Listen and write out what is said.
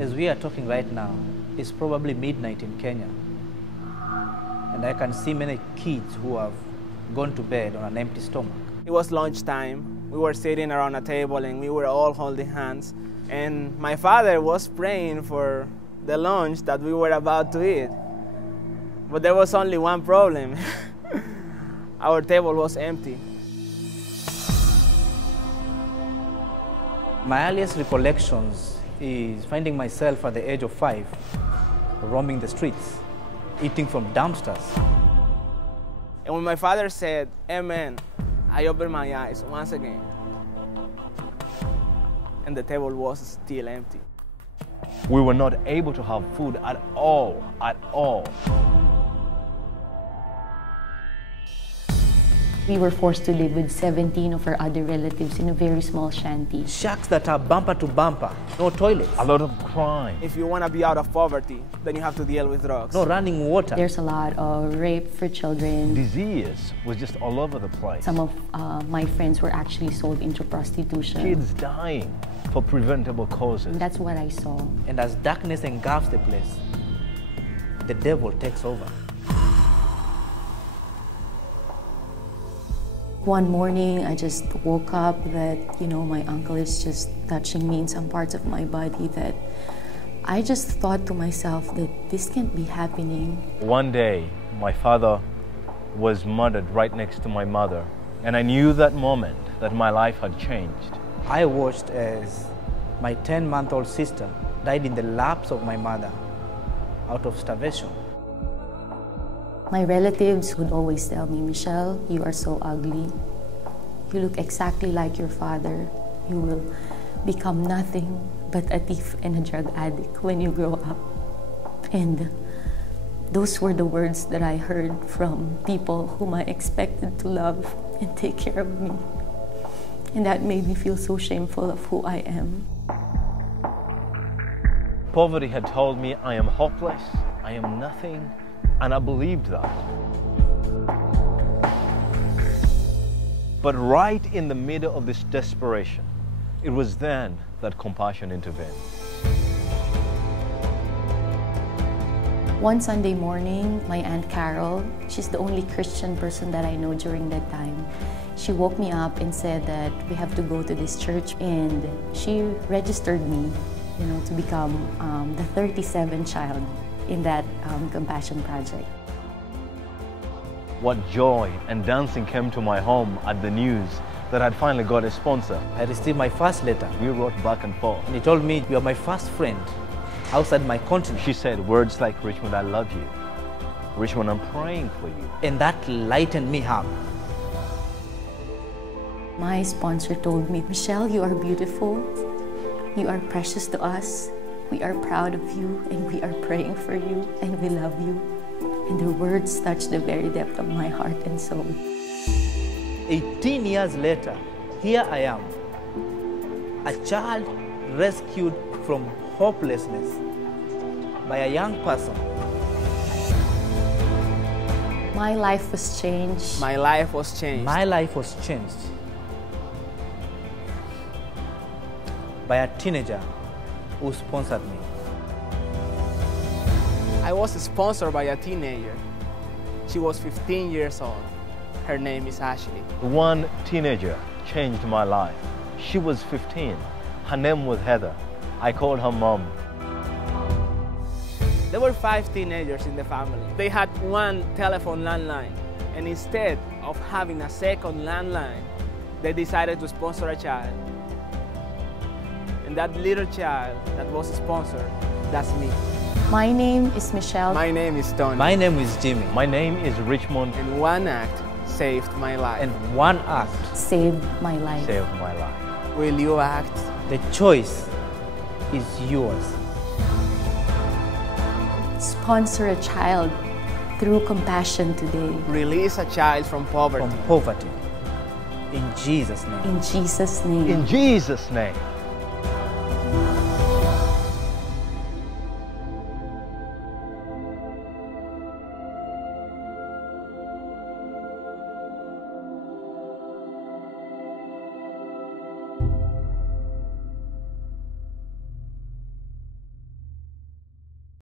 As we are talking right now, it's probably midnight in Kenya. And I can see many kids who have gone to bed on an empty stomach. It was lunchtime. We were sitting around a table and we were all holding hands. And my father was praying for the lunch that we were about to eat. But there was only one problem. Our table was empty. My earliest recollections is finding myself at the age of 5, roaming the streets, eating from dumpsters. And when my father said, "Amen," I opened my eyes once again. And the table was still empty. We were not able to have food at all, We were forced to live with 17 of our other relatives in a very small shanty. Shacks that are bumper to bumper, no toilets. A lot of crime. If you want to be out of poverty, then you have to deal with drugs. No running water. There's a lot of rape for children. Disease was just all over the place. Some of my friends were actually sold into prostitution. Kids dying for preventable causes. And that's what I saw. And as darkness engulfs the place, the devil takes over. One morning, I just woke up that, my uncle is just touching me in some parts of my body, that I just thought to myself that this can't be happening. One day, my father was murdered right next to my mother, and I knew that moment that my life had changed. I watched as my 10-month-old sister died in the laps of my mother out of starvation. My relatives would always tell me, "Michelle, you are so ugly. You look exactly like your father. You will become nothing but a thief and a drug addict when you grow up." And those were the words that I heard from people whom I expected to love and take care of me. And that made me feel so shameful of who I am. Poverty had told me I am hopeless, I am nothing, and I believed that. But right in the middle of this desperation, it was then that compassion intervened. One Sunday morning, my Aunt Carol, she's the only Christian person that I know during that time, she woke me up and said that we have to go to this church, and she registered me, to become the 37th child in that Compassion Project. What joy and dancing came to my home at the news that I'd finally got a sponsor. I received my first letter. We wrote back and forth. And he told me, "You are my first friend outside my continent." She said words like, "Richmond, I love you. Richmond, I'm praying for you." And that lightened me up. My sponsor told me, "Michelle, you are beautiful. You are precious to us. We are proud of you, and we are praying for you, and we love you." And the words touched the very depth of my heart and soul. 18 years later, here I am, a child rescued from hopelessness by a young person. My life was changed. My life was changed. My life was changed by a teenager who sponsored me. I was sponsored by a teenager. She was 15 years old. Her name is Ashley. One teenager changed my life. She was 15. Her name was Heather. I called her mom. There were 5 teenagers in the family. They had one telephone landline, and instead of having a second landline, they decided to sponsor a child. And that little child that was sponsored, that's me. My name is Michelle. My name is Tony. My name is Jimmy. My name is Richmond. And one act saved my life. And one act Saved my life. Saved my life. Will you act? The choice is yours. Sponsor a child through compassion today. Release a child from poverty. From poverty. In Jesus' name. In Jesus' name. In Jesus' name.